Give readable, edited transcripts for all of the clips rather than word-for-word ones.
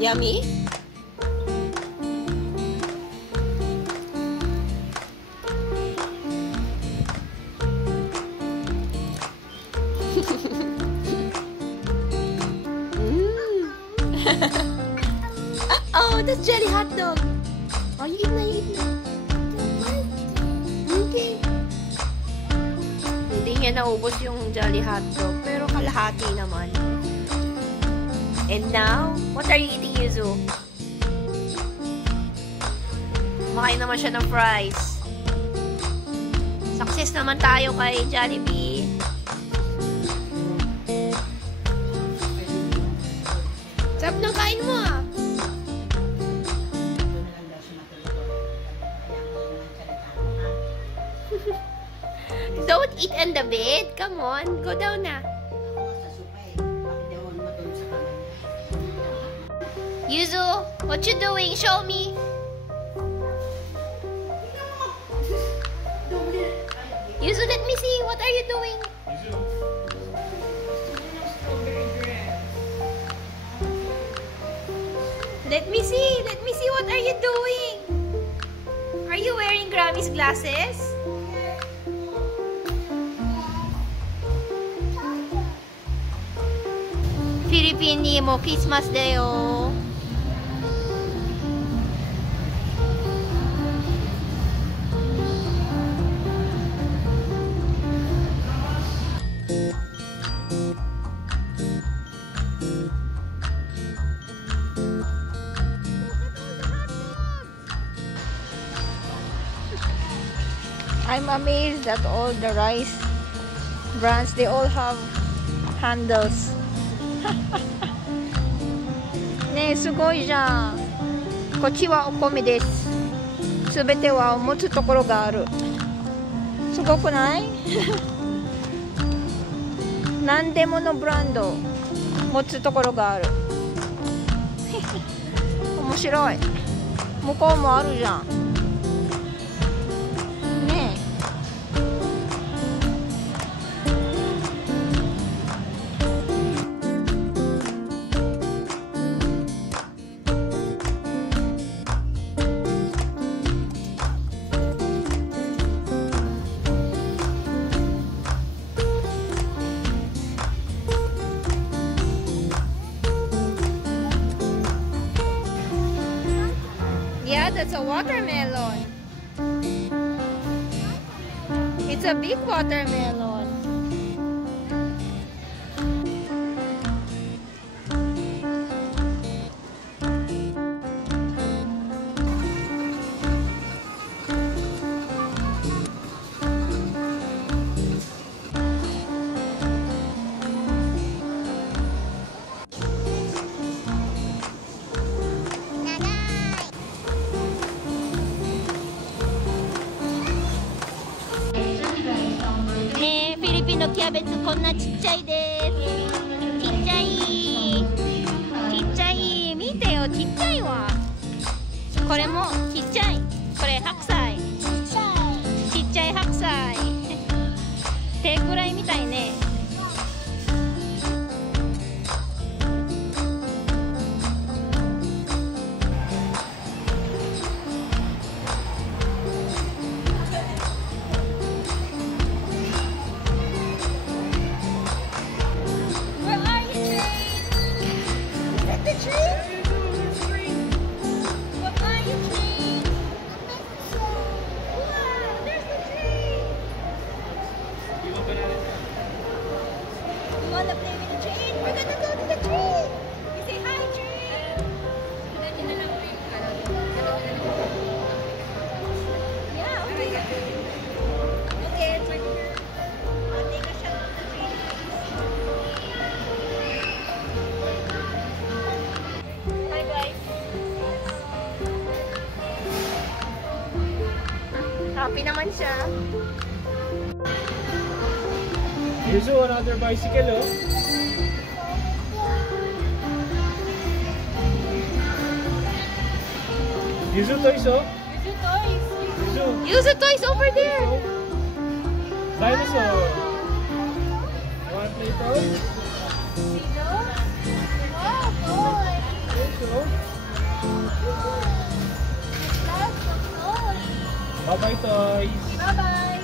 Yummy? Oh, that's jelly hot dog. Oh, you eat na, you eat na. Okay. Hindi niya naubos yung jelly hot dog, pero kalahati naman. And now, what are you eating, Yuzu? Makain naman siya ng fries. Success naman tayo kay Jollibee. Sarap ng kain mo ah. Don't eat in the bed. Come on, go down na. Yuzu, what you doing? Show me. Yuzu, let me see. What are you doing? Let me see. Let me see. What are you doing? Are you wearing Grammy's glasses? Philippineにもクリスマスだよ。I'm amazed that all the rice brands, they all have handles. ねえ、すごいじゃん。こっちはお米です。すべては持つところがある。すごくない？何でものブランド持つところがある。面白い。向こうもあるじゃん。ねえ。Yeah, that's a watermelon. It's a big watermelon.のキャベツこんなちっちゃいです。ちっちゃいちっちゃい、見てよ、ちっちゃいわ。これもちっちゃい。これ白菜、ちっちゃい白菜。手くらいみたいね。Wanna play with the train? We're gonna go to the train. You say hi, train. Yeah, okay. Okay, it's right here. I'll take a shot of the train. Hi, guys. Happy naman siya. Here's another bicycle, oh. Yuzu toys, oh. Yuzu toys. Yuzu. Yuzu toys over there. Dinosaur. You want to play toys? Oh, boy. Yuzu. Bye-bye, toys. Bye-bye.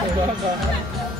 Say bye-bye. Bye-bye.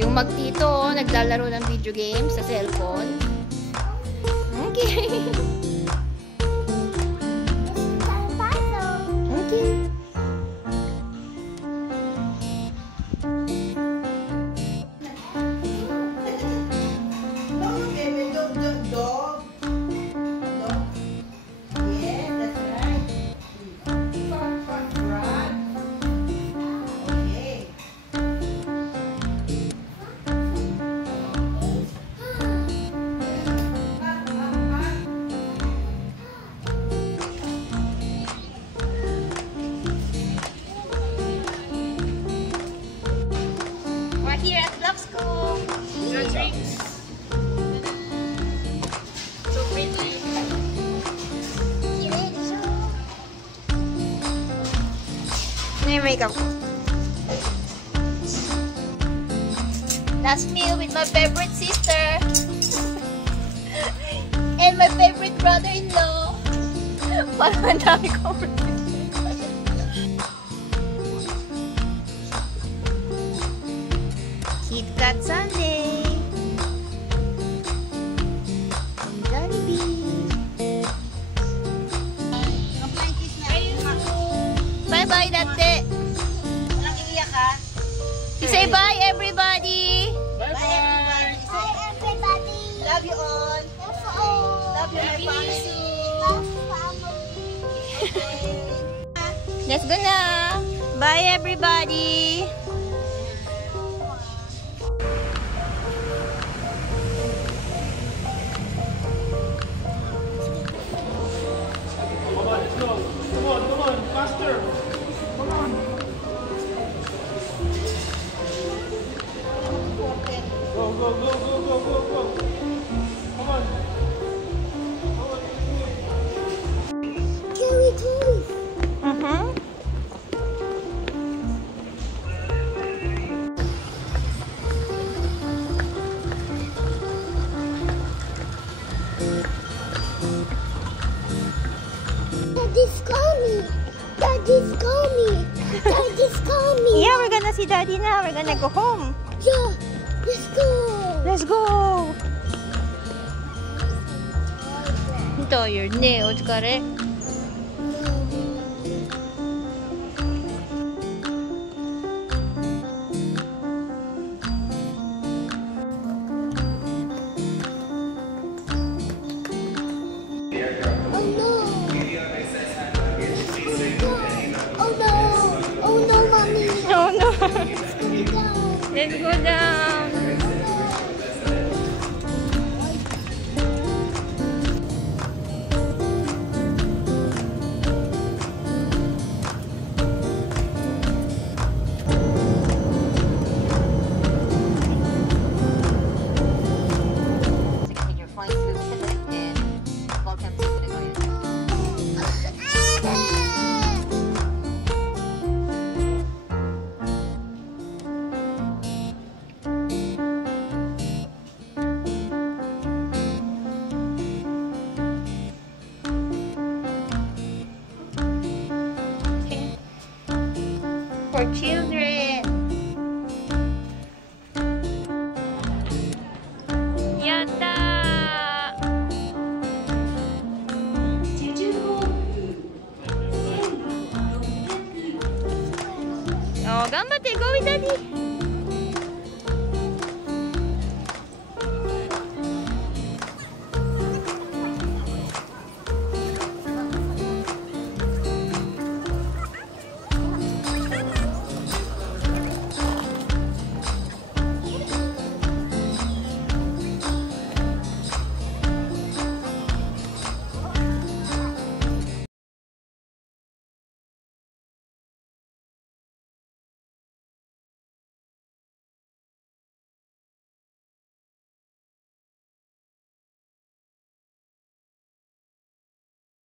Yung magtito, naglalaro ng video games sa cellphone. Okay. Okay. Here at Block School. Your drinks. So pretty. May makeup ko. Last meal with my favorite sister. And my favorite brother-in-law. Parang ang dami ko. KitKat Sunday. Jollibee. Bye-bye, Dante. Walang iiyak ha? You say bye, everybody. Bye-bye. Bye everybody. Love you all. Love you my family. Let's go na. Bye, everybody. Come on, let's go. Come on, faster. Come on. Go. Come on. Carry toys. Daddy's coming. Yeah, we're gonna see Daddy now. We're gonna go home. Yeah, let's go. Let's go. Tired ne, お疲れ. Let's go down. You're flying through the Pacific and welcome to Pinagoya. For children. Yatta! Oh, 頑張って、go with daddy!